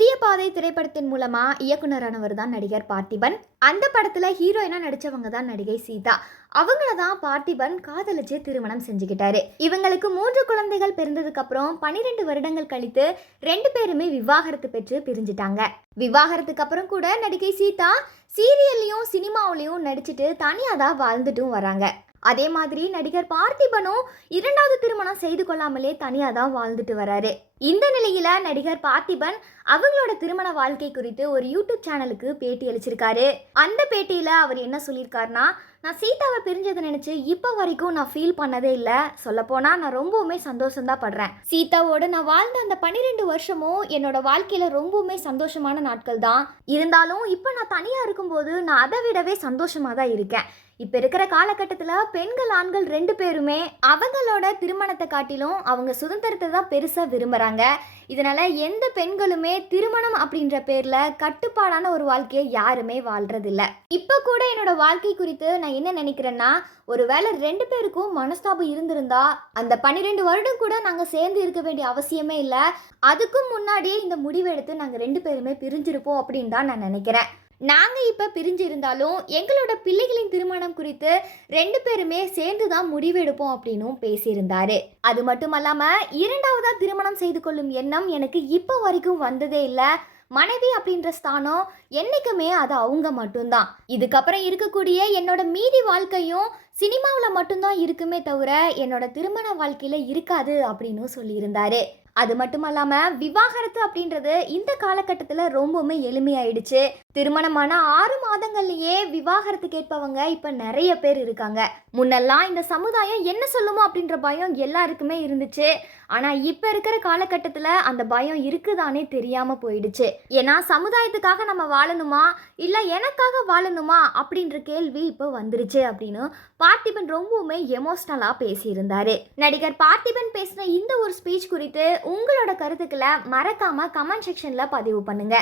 புதிய பாதை திரைப்படத்தின் மூலமா இயக்குனரானவர் தான் நடிகர் பார்த்திபன். அந்த படத்துல ஹீரோயினா நடிச்சவங்க தான் நடிகை சீதா. அவங்கள தான் பார்த்திபன் காதலிச்சு திருமணம் செஞ்சுக்கிட்டாரு. இவங்களுக்கு 3 குழந்தைகள் பிறந்ததுக்கு அப்புறம் 12 வருடங்கள் கழித்து 2 பேருமே விவாகரத்து பெற்று பிரிஞ்சிட்டாங்க. விவாகரத்துக்கு அப்புறம் கூட நடிகை சீதா சீரியல்லையும் சினிமாவிலையும் நடிச்சுட்டு தனியாக தான் வாழ்ந்துட்டும் வராங்க. அதே மாதிரி நடிகர் பார்த்திபனும் 2வது திருமணம் செய்து கொள்ளாமலே தனியாக தான் வாழ்ந்துட்டு வராரு. இந்த நிலையில நடிகர் பார்த்திபன் அவங்களோட திருமண வாழ்க்கை குறித்து ஒரு யூடியூப் சேனலுக்கு பேட்டி அளிச்சிருக்காரு. அந்த பேட்டியில அவர் என்ன சொல்லியிருக்காருன்னா, நான் சீதாவை பிரிஞ்சதை நினைச்சு இப்போ வரைக்கும் நான் ஃபீல் பண்ணதே இல்லை. சொல்லப்போனா நான் ரொம்பவுமே சந்தோஷம்தான் படுறேன். சீதாவோட நான் வாழ்ந்த அந்த 12 வருஷமும் என்னோட வாழ்க்கையில ரொம்பவுமே சந்தோஷமான நாட்கள் தான். இருந்தாலும் இப்போ நான் தனியா இருக்கும்போது நான் அதை விடவே சந்தோஷமா தான் இருக்கேன். இப்போ இருக்கிற காலகட்டத்தில் பெண்கள் ஆண்கள் 2 பேருமே அவங்களோட திருமணத்தை காட்டிலும் அவங்க சுதந்திரத்தை தான் பெருசாக விரும்புகிறாங்க. இதனால் எந்த பெண்களுமே திருமணம் அப்படின்ற பேரில் கட்டுப்பாடான ஒரு வாழ்க்கையை யாருமே வாழ்கிறதில்ல. இப்போ கூட என்னோட வாழ்க்கை குறித்து நான் என்ன நினைக்கிறேன்னா, ஒரு வேளை 2 பேருக்கும் மனஸ்தாபம் இருந்திருந்தா அந்த 12 வருடம் கூட நாங்கள் சேர்ந்து இருக்க வேண்டிய அவசியமே இல்லை. அதுக்கும் முன்னாடியே இந்த முடிவெடுத்து நாங்கள் 2 பேருமே பிரிஞ்சிருப்போம் அப்படின்னு தான் நான் நினைக்கிறேன். நாங்கள் இப்போ பிரிஞ்சு இருந்தாலும் எங்களோட பிள்ளைகளின் திருமணம் குறித்து 2 பேருமே சேர்ந்து தான் முடிவெடுப்போம் அப்படின்னும் பேசியிருந்தாரு. அது மட்டும் இல்லாமல் 2வதா திருமணம் செய்து கொள்ளும் எண்ணம் எனக்கு இப்போ வரைக்கும் வந்ததே இல்லை. மனைவி அப்படின்ற ஸ்தானம் என்னைக்குமே அது அவங்க மட்டும்தான். இதுக்கப்புறம் இருக்கக்கூடிய என்னோட மீதி வாழ்க்கையும் சினிமாவில் மட்டும்தான் இருக்குமே தவிர என்னோட திருமண வாழ்க்கையில் இருக்காது அப்படின்னு சொல்லியிருந்தாரு. அது மட்டும் இல்லாமல் விவாகரத்து அப்படின்றது இந்த காலகட்டத்தில் ரொம்பவுமே எளிமையாயிடுச்சு. திருமணமான 6 மாதங்கள்லேயே விவாகரத்து கேட்பவங்க இப்போ நிறைய பேர் இருக்காங்க. முன்னெல்லாம் இந்த சமுதாயம் என்ன சொல்லுமோ அப்படின்ற பயம் எல்லாருக்குமே இருந்துச்சு. ஆனால் இப்போ இருக்கிற காலகட்டத்தில் அந்த பயம் இருக்குதானே தெரியாமல் போயிடுச்சு. ஏன்னா சமுதாயத்துக்காக நம்ம வாழணுமா இல்லை எனக்காக வாழணுமா அப்படின்ற கேள்வி இப்போ வந்துருச்சு அப்படின்னு பார்த்திபன் ரொம்பவுமே எமோஷ்னலாக பேசியிருந்தாரு. நடிகர் பார்த்திபன் பேசின இந்த ஒரு ஸ்பீச் குறித்து உங்களோட கருத்துக்களை மறக்காம கமெண்ட் செக்ஷன்ல பதிவு பண்ணுங்க.